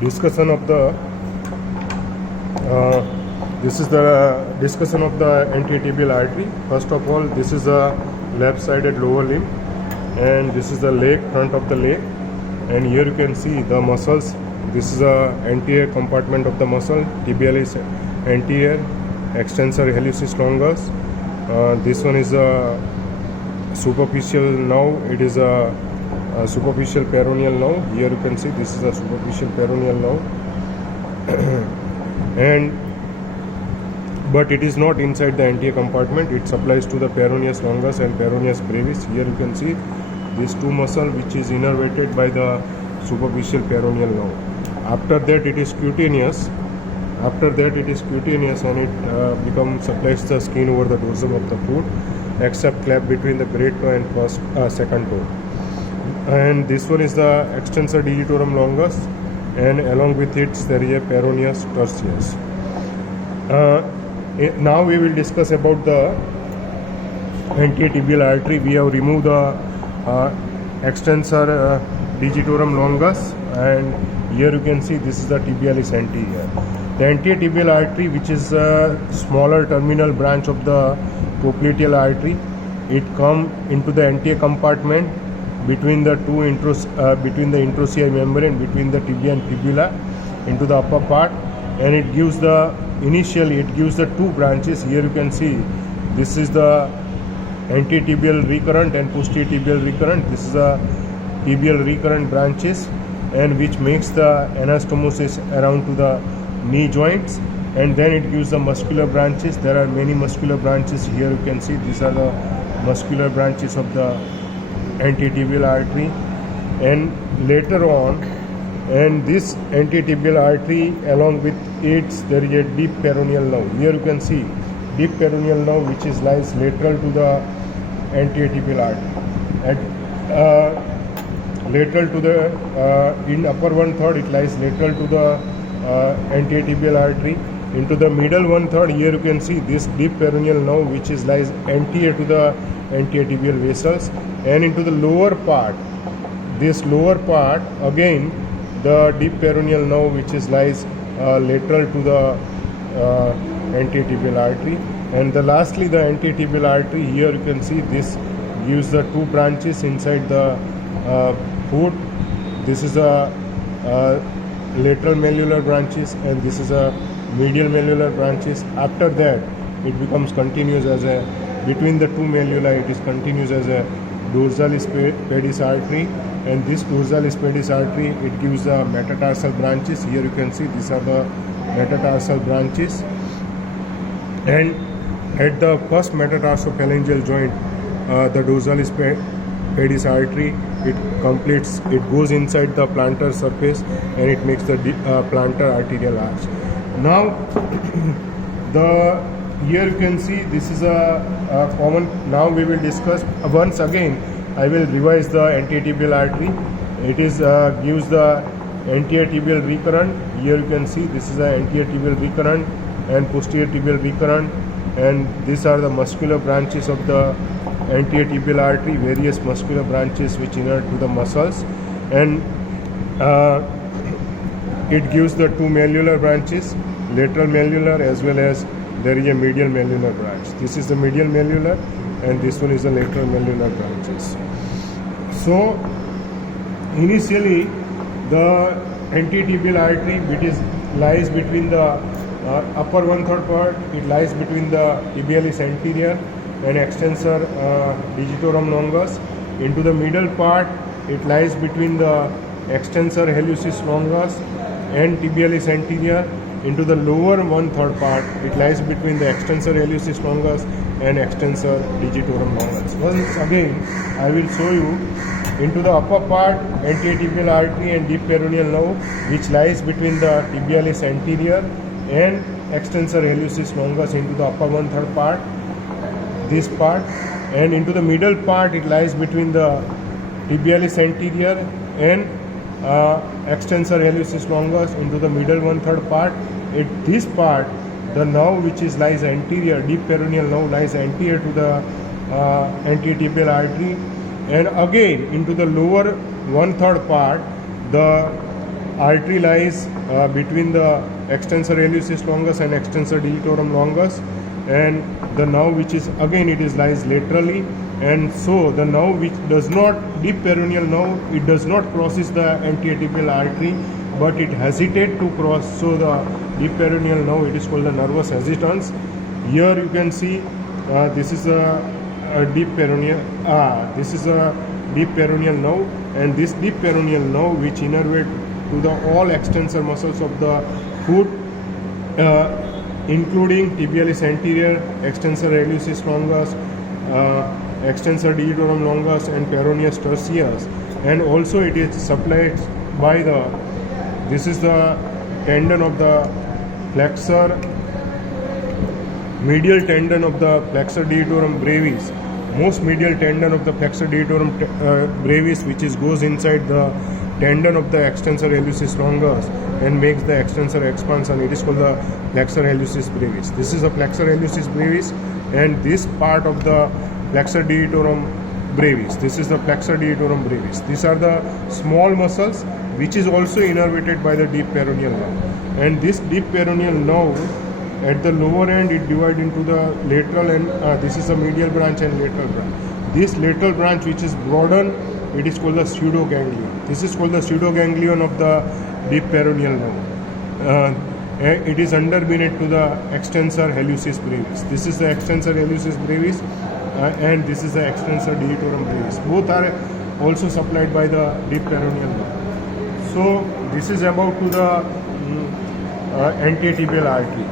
discussion of the this is the discussion of the anterior artery. First of all, this is the left-sided lower limb, and this is the leg, front of the leg, and here you can see the muscles. This is the anterior compartment of the muscle, tibialis anterior, extensor hallucis longus. This one is a superficial nerve. It is a superficial peroneal nerve. Here you can see this is a superficial peroneal nerve. And but it is not inside the anterior compartment. It supplies to the peroneus longus and peroneus brevis. Here you can see these two muscles which is innervated by the superficial peroneal nerve. After that it is cutaneous. And it supplies the skin over the dorsum of the foot, except flap between the great toe and second toe. And this one is the extensor digitorum longus, and along with it there is a peroneus tertius. Now we will discuss about the anterior tibial artery. We have removed the extensor digitorum longus, and here you can see this is the tibialis anterior. The anterior tibial artery, which is a smaller terminal branch of the popliteal artery, it comes into the anterior compartment between the between the introcei membrane between the tibia and fibula into the upper part, and it gives the two branches. Here you can see this is the anterior tibial recurrent and posterior tibial recurrent. This is the tibial recurrent branches, and which makes the anastomosis around to the knee joints, and then it gives the muscular branches. There are many muscular branches. Here you can see these are the muscular branches of the anterior tibial artery. And later on, and this anterior tibial artery, along with it there is a deep peroneal nerve. Here you can see deep peroneal nerve which lies lateral to the anterior tibial artery. Lateral to the in upper 1/3 it lies lateral to the anterior tibial artery. Into the middle 1/3, here you can see this deep peroneal nerve which lies anterior to the anterior tibial vessels. And into the lower part, this lower part, again the deep peroneal nerve which lies lateral to the anterior tibial artery. And lastly the anterior tibial artery, here you can see this gives the two branches inside the foot. This is a lateral malleolar branches, and this is a medial malleolar branches. After that it becomes continuous as a, between the two malleoli it is continuous as a dorsalis pedis artery, and this dorsalis pedis artery it gives the metatarsal branches. Here you can see these are the metatarsal branches, and at the first metatarsophalangeal joint, the dorsalis pedis artery it goes inside the plantar surface, and it makes the plantar arterial arch. Now here you can see this is a common. Now we will discuss once again. I will revise the anterior tibial artery. It is gives the anterior tibial recurrent. Here you can see this is the anterior tibial recurrent and posterior tibial recurrent, and these are the muscular branches of the anterior tibial artery, various muscular branches which inert to the muscles, and it gives the two malleolar branches, lateral malleolar as well as there is a medial malleolar branch. This is the medial malleolar, and this one is the lateral malleolar branches. So initially the anterior tibial artery which lies between the upper 1/3 part, it lies between the tibialis anterior and extensor digitorum longus. Into the middle part it lies between the extensor hallucis longus and tibialis anterior. Into the lower 1/3 part it lies between the extensor hallucis longus and extensor digitorum longus. Once again I will show you. Into the upper part, anterior tibial artery and deep peroneal nerve which lies between the tibialis anterior and extensor hallucis longus into the upper 1/3 part, this part. And into the middle part it lies between the tibialis anterior and extensor hallucis longus into the middle 1/3 part. At this part the nerve which lies anterior, deep peroneal nerve lies anterior to the anterior tibial artery, and again into the lower 1/3 part the artery lies between the extensor hallucis longus and extensor digitorum longus, and the nerve which is again it is lies laterally, and so the nerve which does not, deep peroneal nerve, it does not crosses the anteatibial artery, but it hesitate to cross. So the deep peroneal nerve, it is called the nervus hesitans. Here you can see this is a deep peroneal deep peroneal nerve, and this deep peroneal nerve which innervate to the all extensor muscles of the foot, including tibialis anterior, extensor hallucis longus, extensor digitorum longus, and peroneus tertius. And also it is supplied by the, this is the tendon of the flexor, medial tendon of the flexor digitorum brevis, most medial tendon of the flexor digitorum brevis, which is goes inside the tendon of the extensor hallucis longus and makes the extensor expansion. It is called the flexor hallucis brevis. This is a flexor hallucis brevis, and this part of the flexor digitorum brevis, this is the flexor digitorum brevis. These are the small muscles which is also innervated by the deep peroneal nerve. And this deep peroneal nerve, at the lower end, it divides into the lateral and this is a medial branch and lateral branch. This lateral branch which is broadened, it is called the pseudoganglion. This is called the pseudoganglion of the deep peroneal nerve. It is underbeneath to the extensor hallucis brevis. This is the extensor hallucis brevis and this is the extensor digitorum brevis. Both are also supplied by the deep peroneal nerve. So this is about to the anteatibial artery.